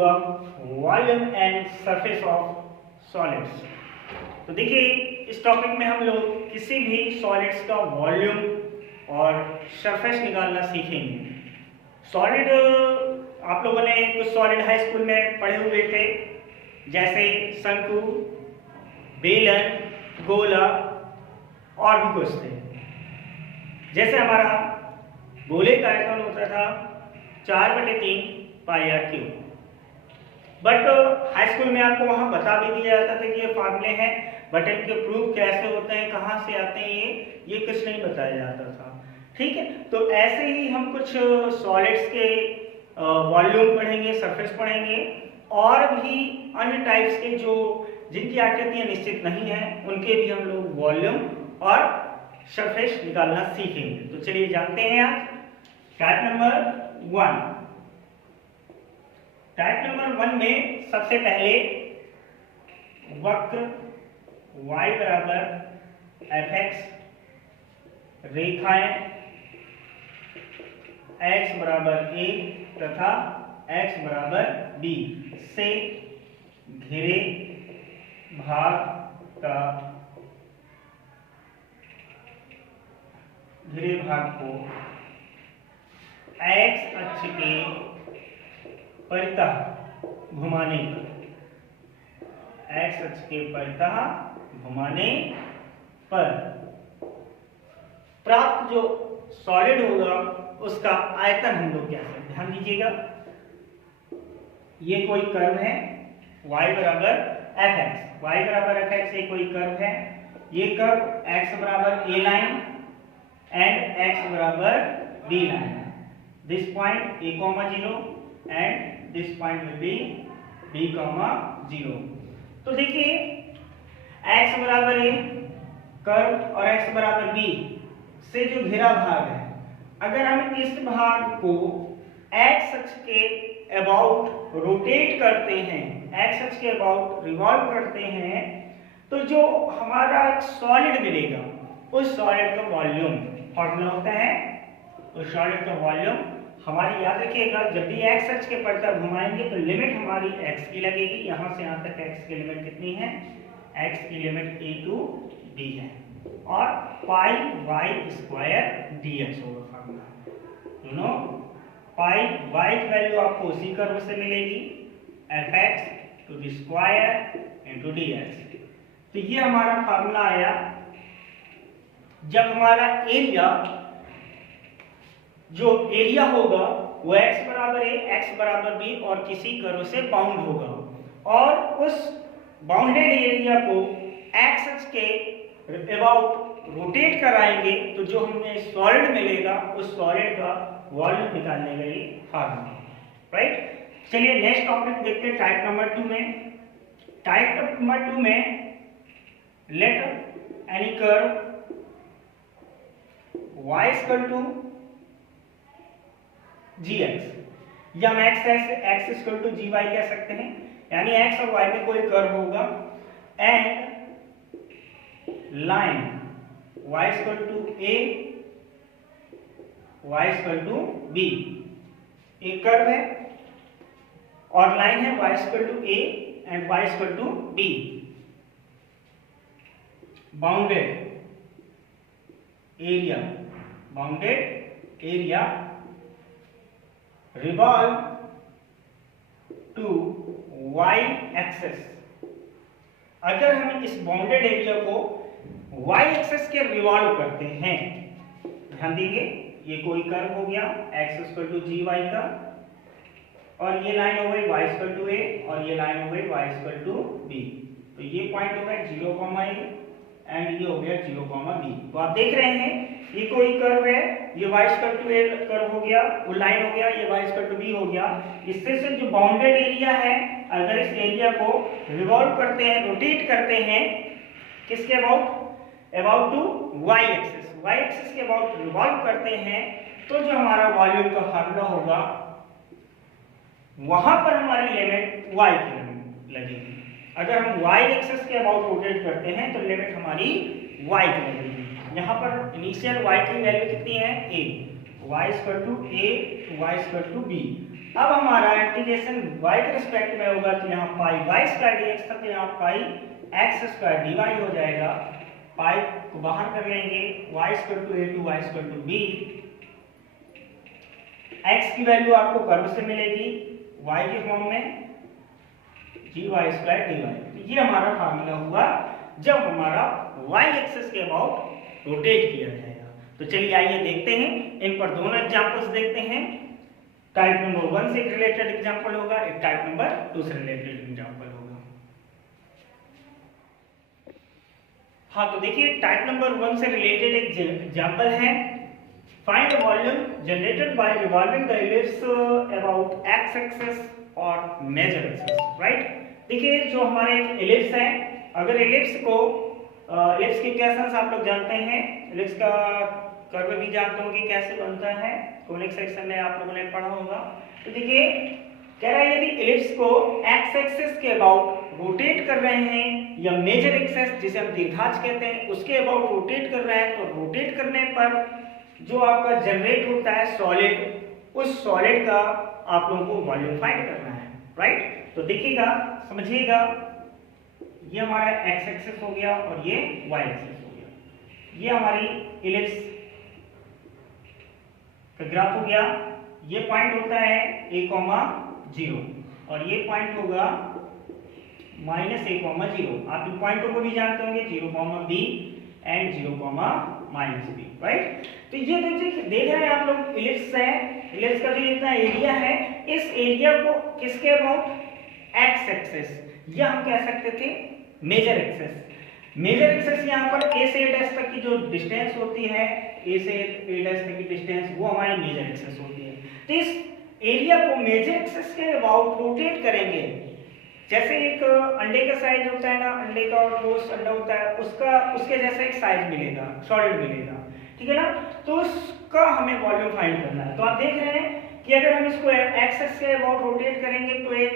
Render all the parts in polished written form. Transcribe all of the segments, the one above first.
होगा volume and surface of solids. तो देखिए इस टॉपिक में हम लोग किसी भी सॉलिड्स का वॉल्यूम और सरफेस निकालना सीखेंगे। सॉलिड आप लोगों ने कुछ सॉलिड हाई स्कूल में पढ़े हुए थे, जैसे शंकु, बेलन, गोला और भी कुछ थे। जैसे हमारा गोले का आयतन होता था 4/3 pi R cube. But high school में आपको वहाँ बता भी दिया जाता था कि ये फार्मूले हैं, बट इनके प्रूफ कैसे होते हैं, कहाँ से आते हैं, ये कुछ नहीं बताया जाता था। ठीक है, तो ऐसे ही हम कुछ सॉलिड्स के वॉल्यूम पढ़ेंगे, सरफेस पढ़ेंगे, और भी अन्य टाइप्स के जो जिनकी आकृतियाँ निश्चित नहीं हैं उनके भी हम लोग वॉल्यूम और सरफेस निकालना सीखेंगे। तो चलिए जानते हैं आज टाइप नंबर 1। टाइप नंबर 1 में सबसे पहले वक्र y बराबर fx, रेखाएं x बराबर a तथा x बराबर b से घिरे भाग को x अक्ष के परितः घुमाने पर प्राप्त जो सॉलिड होगा उसका आयतन हम लोग क्या करें, ध्यान दीजिएगा। ये कोई कर्व है y बराबर fx, ये कोई कर्व है। ये कर्व x बराबर a लाइन एंड x बराबर b line. This point a, 0 and this point will be b, 0। तो देखिए x बराबर a कर्व और x बराबर b से जो घिरा भाग है, अगर हम इस भाग को x अक्ष के अबाउट रोटेट करते हैं, x अक्ष के अबाउट रिवॉल्व करते हैं, तो जो हमारा सॉलिड मिलेगा उस सॉलिड का वॉल्यूम फॉर्मूला होता है। उस सॉलिड का वॉल्यूम हमारी याद रखिएगा, जब भी x अक्ष के परितः घुमाएंगे तो लिमिट हमारी x की लगेगी। यहाँ से यहाँ तक x की लिमिट कितनी है, x की लिमिट a to b है, और पाई y स्क्वायर dx होगा formula. You know pi y की वैल्यू आपको उसी कर्व से मिलेगी, fx to the square into dx। तो ये हमारा फॉर्मूला आया जब हमारा एरिया, जो एरिया होगा वो x बराबर a, x बराबर b और किसी कर्व से बाउंड होगा, और उस बाउंडेड एरिया को x अक्ष के अबाउट रोटेट कराएंगे तो जो हमें सॉलिड मिलेगा उस सॉलिड का वॉल्यूम निकालने का ये फॉर्मूला, राइट। चलिए नेक्स्ट टॉपिक देखते हैं टाइप नंबर 2 में। टाइप नंबर 2 में let any curve y equal to gx, या हम x इक्वल टू gy कह सकते हैं, यानी x और y में कोई कर्व होगा and line y equal to a, y equal to b, एक कर्व है और लाइन है y equal to a and y equal to b। Bounded area revolve to y axis. अगर हम इस बाउंडेड एरिया को y एक्सेस के revolve करते हैं, ध्यान दीजिए ये कोई कर्व हो गया x इक्वल टू gy का, और ये लाइन हो गई y इक्वल टू a और ये लाइन हो गई y इक्वल टू b। तो ये पॉइंट हो गया 0, a एंड ये हो गया 0, b। तो आप देख रहे हैं ये कोई कर्व है, ये y equal to a curve हो गया, वो लाइन हो गया, ये y इक्वल टू b हो गया। इससे से जो बाउंडेड एरिया है, अगर इस एरिया को रिवॉल्व करते हैं, रोटेट करते हैं, किसके अबाउट टू y एक्सिस के अबाउट रिवॉल्व करते हैं, तो जो हमारा वॉल्यूम का फार्मूला होगा वहां पर हमारी लिमिट y की लगेगी। अगर हम y एक्सिस के अबाउट रोटेट करते हैं तो लिमिट हमारी y की लगेगी। यहाँ पर इनिशियल y की वैल्यू कितनी है, a, y equal to a, y equal to b। अब हमारा इंटीग्रेशन y के रिस्पेक्ट में होगा तो यहाँ पाई वाई स्क्वायर dx था, तो यहाँ पाई एक्स स्क्वायर dy हो जाएगा। पाई को बाहर कर लेंगे, y equal to a to y equal to b। x की वैल्यू आपको कर्व से मिलेगी y के फॉर्म में gy स्क्वायर dy। तो ये हमारा फार्मूला हुआ जब हमारा y एक्सिस के अबाउट रोटेट किया जाएगा। तो चलिए आइए देखते हैं, इन पर दोनों एग्जांपल्स देखते हैं। टाइप नंबर 1 से रिलेटेड एग्जांपल होगा, एक टाइप नंबर 2 से रिलेटेड एग्जांपल होगा। हाँ तो देखिए टाइप नंबर 1 से रिलेटेड एक एग्जांपल है, find the volume generated by revolving the ellipse about x axis और मेजर एक्सिस, राइट। देखिए जो हमारे इलिप्स है, अगर इलिप्स के इक्वेशंस आप लोग जानते हैं, इलिप्स का कर्व भी जानते होंगे कैसे बनता है, कॉनिक सेक्शन में आप लोगों ने पढ़ा होगा। तो देखिए कह रहा है यदि इलिप्स को एक्स एक्सिस के अबाउट रोटेट कर रहे हैं या मेजर एक्सिस जिसे हम दीर्घांश कहते हैं उसके अबाउट रोटेट कर रहे हैं, तो रोटेट करने पर जो आपका जनरेट होता है सॉलिड, उस सॉलिड का आप लोगों को वॉल्यूम फाइंड करना है, राइट। तो देखिएगा, समझिएगा, ये हमारा एक्स एक्सिस हो गया और ये वाई एक्सिस हो गया। ये हमारी इलिप्स का ग्राफ हो गया। ये पॉइंट होता है a,0 और ये पॉइंट होगा -a,0। आप इन पॉइंटों को भी जानते होंगे, 0,b एंड 0,-b, राइट। तो ये देख रहे हैं आप लोग, इलिप्स है, इलिप्स का जो इतना एरिया है, इस एरिया को किसके अबाउट एक्स एक्सिस, या हम कह सकते थे मेजर एक्सिस। मेजर एक्सिस यहाँ पर a से a' तक की जो डिस्टेंस होती है, a से a' तक की डिस्टेंस, वो हमारी मेजर एक्सिस होती है। तो इस एरिया को मेजर एक्सिस के अबाउट रोटेट करेंगे। जैसे एक अंडे का साइज होता है ना, अंडे का और ठोस अंडा होता है, उसके जैसा एक साइज मिलेगा, सॉलिड मिलेगा, ठीक है ना। तो उसका हमें वॉल्यूम फाइंड करना है। तो आप देख रहे हैं कि अगर हम इसको एक्सिस के अबाउट रोटेट करेंगे तो एक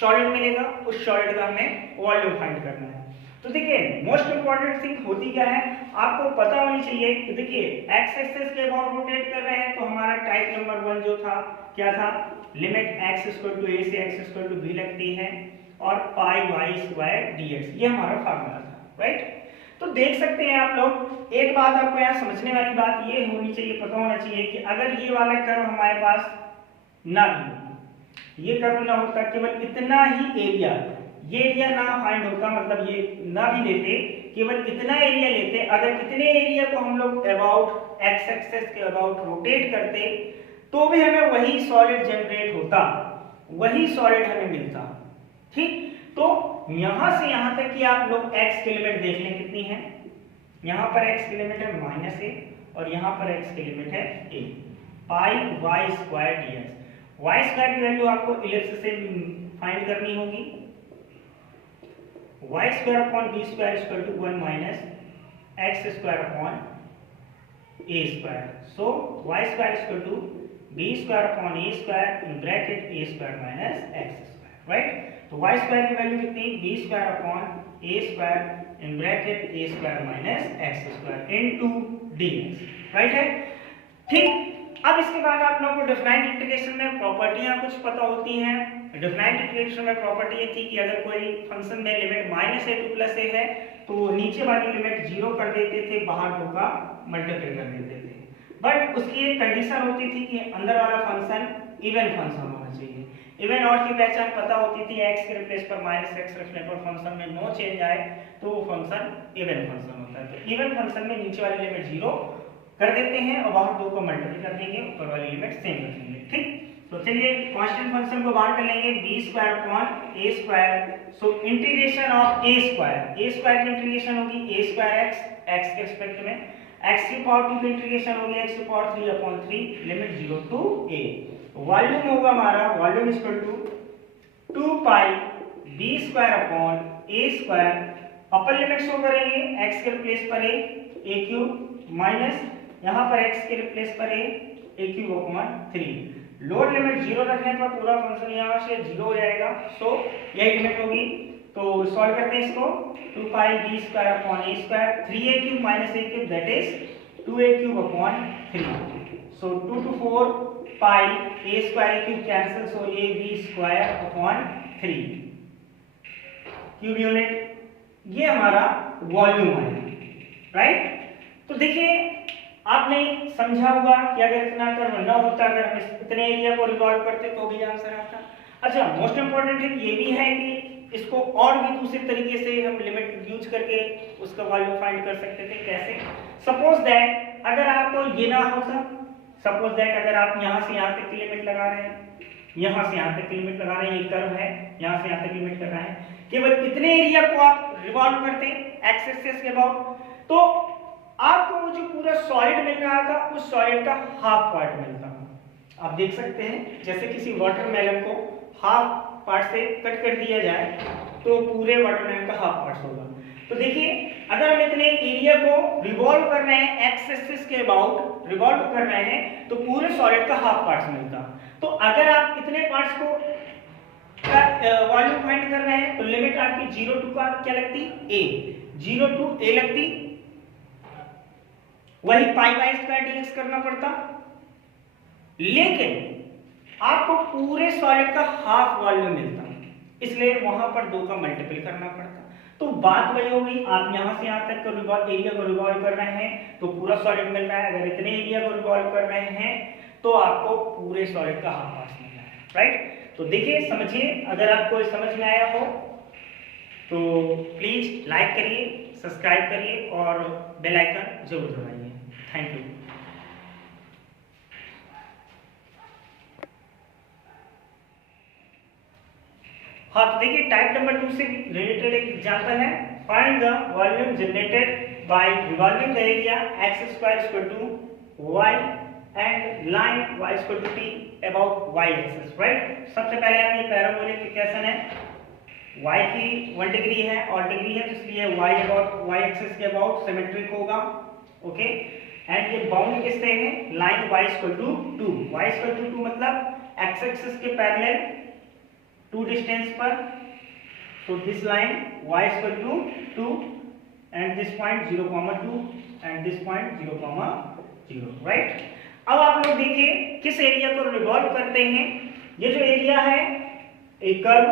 सॉलिड मिलेगा, उस सॉलिड का हमें वॉल्यूम फाइंड करना है। तो देखिए मोस्ट इंपॉर्टेंट थिंग होती क्या है, आपको पता होनी चाहिए कि देखिए एक्स एक्सिस के अबाउट रोटेट कर रहे हैं, तो हमारा टाइप नंबर 1 जो था क्या था, limit x equal to a से x इक्वल टू b लगती है और पाई वाई स्क्वायर dx, ये हमारा फार्मूला था, राइट। तो देख सकते हैं आप लोग, एक बात आपको यहाँ समझने वाली बात ये होनी चाहिए, पता होना चाहिए कि अगर ये वाला कर्व हमारे पास ना भी, ये कर्व ना होता, केवल इतना ही एरिया, ये एरिया ना फाइंड होता, मतलब ये ना भी लेते, केवल इतना एरिया लेते, अगर इतने एरिया को हम लोग अबाउट एक्स एक्सिस के अबाउट रोटेट करते तो भी हमें वही सॉलिड जनरेट होता, वही सॉलिड हमें मिलता, ठीक। तो यहां से यहां तक कि आप लोग x की लिमिट देख लें कितनी है, यहां पर x की लिमिट है -a और यहां पर x की लिमिट है a, pi y square dx। Y square की वैल्यू आपको इलिप्स से फाइंड करनी होगी, y square upon b square is equal to 1 minus x square upon a square. So y square is equal to b square upon a square in bracket a square minus x square, right? तो y square की value कितनी, b square upon a square in bracket a square minus x square into dx, right है, ठीक। अब इसके बाद आप लोगों को डिफरेंट इंटीग्रेशन में प्रॉपर्टियां कुछ पता होती हैं। डिफरेंट इंटीग्रेशन में प्रॉपर्टी ये थी कि अगर कोई फंक्शन में लिमिट -a to +a है तो नीचे वाली लिमिट 0 कर देते थे, बाहर 2 का मल्टीप्लाई कर देते थे, बट उसकी एक कंडीशन होती थी कि अंदर वाला फंक्शन इवन फंक्शन होना चाहिए। इवन और की पहचान पता होती थी, x के रिप्लेस पर -x रखने पर फंक्शन में नो चेंज आए तो वो फंक्शन इवन फंक्शन होता है। तो इवन फंक्शन में नीचे वाली लिमिट 0 कर देते हैं और बाहर 2 को मल्टीप्लाई कर देंगे, ऊपर वाली लिमिट सेम रखेंगे, ठीक। तो चलिए कांस्टेंट फंक्शन को बाहर कर लेंगे, b square upon a square. So integration of a square की इंटीग्रेशन होगी a स्क्वायर x के रिस्पेक्ट में, x की पावर 2 की इंटीग्रेशन होगी x की power 3 upon 3, limit 0 to a। Volume होगा हमारा, volume equal to 2 pi b square upon a square, upper limit show करेंगे x के रिप्लेस पर a क्यूब माइनस यहाँ पर x के रिप्लेस पर a cube upon 3। Lower limit 0 रखने पर पूरा फंक्शन यहाँ से 0 हो जाएगा, सो यही लिमिट होगी। तो सॉल्व करते हैं इसको, 2 pi b square upon a square, 3a cube minus a cube that is 2a cube upon 3। So 2 to 4 pi A square cube cancel, so A B square upon 3 cube unit. ये हमारा volume है, right. तो देखिए आपने समझा होगा कि अगर इतना कर्व न होता, अगर हम इतने एरिया को रिवॉल्व करते तो भी आंसर आता। अच्छा, मोस्ट इंपॉर्टेंट है ये भी है कि इसको और भी दूसरे तरीके से हम लिमिट यूज करके उसका वॉल्यूम फाइंड कर सकते थे। कैसे? सपोज दैट अगर आपको ये ना होता, सपोज दैट अगर आप यहाँ से यहाँ तक की लिमिट लगा रहे हैं, यहाँ से यहाँ तक की लिमिट लगा रहे हैं, ये कर्व है, यहाँ से यहाँ तक लिमिट कर रहे हैं, केवल इतने एरिया को आप रिवॉल्व करते एक्स एक्सिस के अबाउट, तो आपको वो जो पूरा सॉलिड मिल रहा था उस सॉलिड का हाफ पार्ट मिलता। आप देख सकते हैं जैसे किसी वाटरमेलन को हाफ पार्ट से कट कर दिया जाए तो पूरे वाटरमेलन का हाफ पार्ट होगा। तो देखिए अगर हम इतने एरिया को रिवॉल्व कर रहे हैं एक्स एक्सिस के अबाउट रिवॉल्व कर रहे हैं तो पूरे सॉलिड का हाफ पार्ट मिलता। तो अगर आप इतने पार्ट्स को वॉल्यूम फाइंड कर रहे हैं तो लिमिट आपकी 0 टू का क्या लगती? a, 0 टू a लगती, वही पाई बाय स्क्वायर dx करना पड़ता, लेकिन आपको पूरे सॉलिड का हाफ वॉल्यूम मिलता, इसलिए वहां पर 2 का मल्टीपल करना पड़ता। तो बात वही हो गई, आप यहां से यहां तक का एरिया को रिवॉल्व कर रहे हैं तो पूरा सॉलिड मिल रहा है, अगर इतने एरिया को रिवॉल्व कर रहे हैं तो आपको पूरे सॉलिड का हाफ पार्ट मिल रहा है, राइट। तो देखिए समझिए, अगर आपको समझ में आया हो तो प्लीज लाइक करिए, सब्सक्राइब करिए और बेल आइकन जरूर दबाइए। Thank you. हाँ, तो देखिए टाइप नंबर 2 से रिलेटेड एक एग्जांपल है। Find the volume generated by revolving the area x square equal to y and line y equal to t about y axis, right. सबसे पहले हम ये पैराबोलिक इक्वेशन है, y की 1 डिग्री है और डिग्री है, इसलिए y अबाउट y एक्सिस के अबाउट सिमेट्रिक होगा, ओके। एंड ये बाउंड किससे है? Line y equal to 2, y equal to 2 मतलब x एक्सिस के पैरेलल 2 डिस्टेंस पर, so this line y is equal to 2 and this point 0,2 and this point 0,0, right। अब आप लोग देखिए किस एरिया को रिवॉल्व करते हैं। ये जो एरिया है एक curve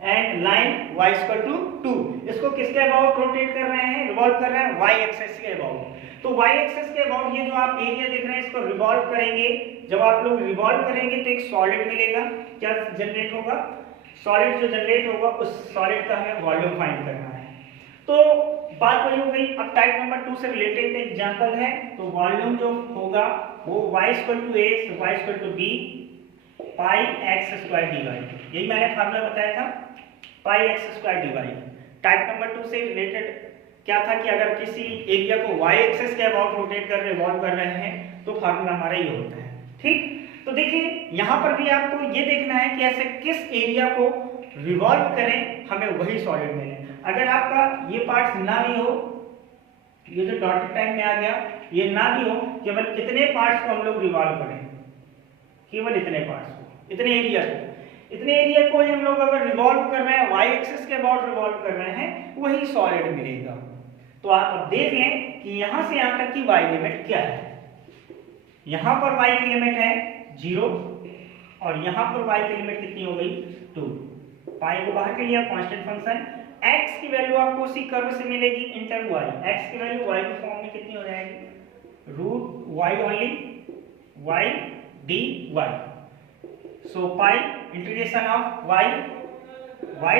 and line y is equal to 2, इसको किसके अबाउट रोटेट कर रहे हैं, रिवॉल्व कर रहे हैं y एक्सिस के अबाउट। तो y एक्सिस के अबाउट ये जो आप एरिया देख रहे हैं इसको रिवॉल्व करेंगे, जब आप लोग रिवॉल्व करेंगे तो एक सॉलिड मिलेगा, क्या जनरेट होगा? सॉलिड जो जनरेट होगा उस सॉलिड का हमें वॉल्यूम फाइंड करना है। तो बात वही हो गई। अब टाइप नंबर 2 से रिलेटेड एग्जांपल है, तो वॉल्यूम जो होगा वो y equal to a, y equal to b pi x square dy, यही मैंने फार्मूला बताया था, pi x square dy। Type number 2 से रिलेटेड क्या था कि अगर किसी एरिया को y एक्सिस के अबाउट रोटेट कर रिवॉल्व कर रहे हैं तो फार्मूला हमारा ये होता है, ठीक। तो देखिए यहाँ पर भी आपको ये देखना है कि ऐसे किस एरिया को रिवॉल्व करें हमें वही सॉलिड मिले। अगर आपका ये पार्ट ना भी हो, ये जो डॉटेड टाइम में आ गया, ये ना भी हो, केवल कितने पार्ट्स को हम लोग रिवॉल्व करें, केवल इतने पार्ट्स को, इतने एरिया को हम लोग अगर रिवॉल्व कर रहे हैं, y एक्सिस के अबाउट रिवॉल्व कर रहे हैं, वही सॉलिड मिलेगा। तो आप अब देख लें कि यहां से यहां तक की y लिमिट क्या है। यहां पर y की लिमिट है 0 और यहां पर y की लिमिट कितनी हो गई? 2। पाई को बाहर के लिया, कांस्टेंट फंक्शन, x की वैल्यू आपको उसी कर्व से मिलेगी इंटर y, x की वैल्यू y के फॉर्म में कितनी हो जाएगी? Root y only y dy, so pi integration of y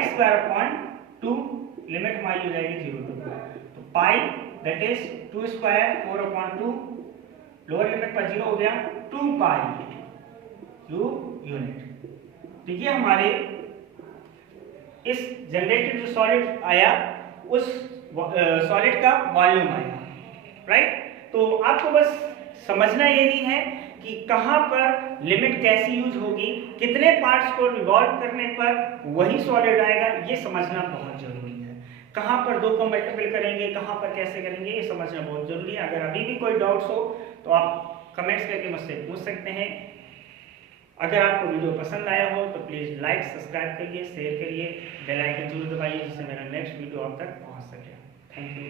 square upon 2, limit हमारी हो जाएगी 0 टू 2, तो pi that is 2 square 4 upon 2, lower limit पर 0 हो गया, 2 पाई क्यूब यूनिट। तो ये हमारे इस जनरेटेड जो सॉलिड आया उस सॉलिड का वॉल्यूम आया, राइट। तो आपको बस समझना यही है कि कहां पर लिमिट कैसी यूज होगी, कितने पार्ट्स को रिवॉल्व करने पर वही सॉलिड आएगा, ये समझना बहुत जरूरी है। कहां पर 2 को मल्टीपल करेंगे, कहां पर कैसे करेंगे, ये समझना बहुत जरूरी है। अगर अभी भी कोई डाउट्स हो तो आप कमेंट्स करके मुझसे पूछ सकते हैं। अगर आपको वीडियो पसंद आया हो तो प्लीज़ लाइक, सब्सक्राइब करिए, शेयर करिए, बेल आइकन जरूर दबाइए जिससे मेरा नेक्स्ट वीडियो आप तक पहुंच सके। Thank you.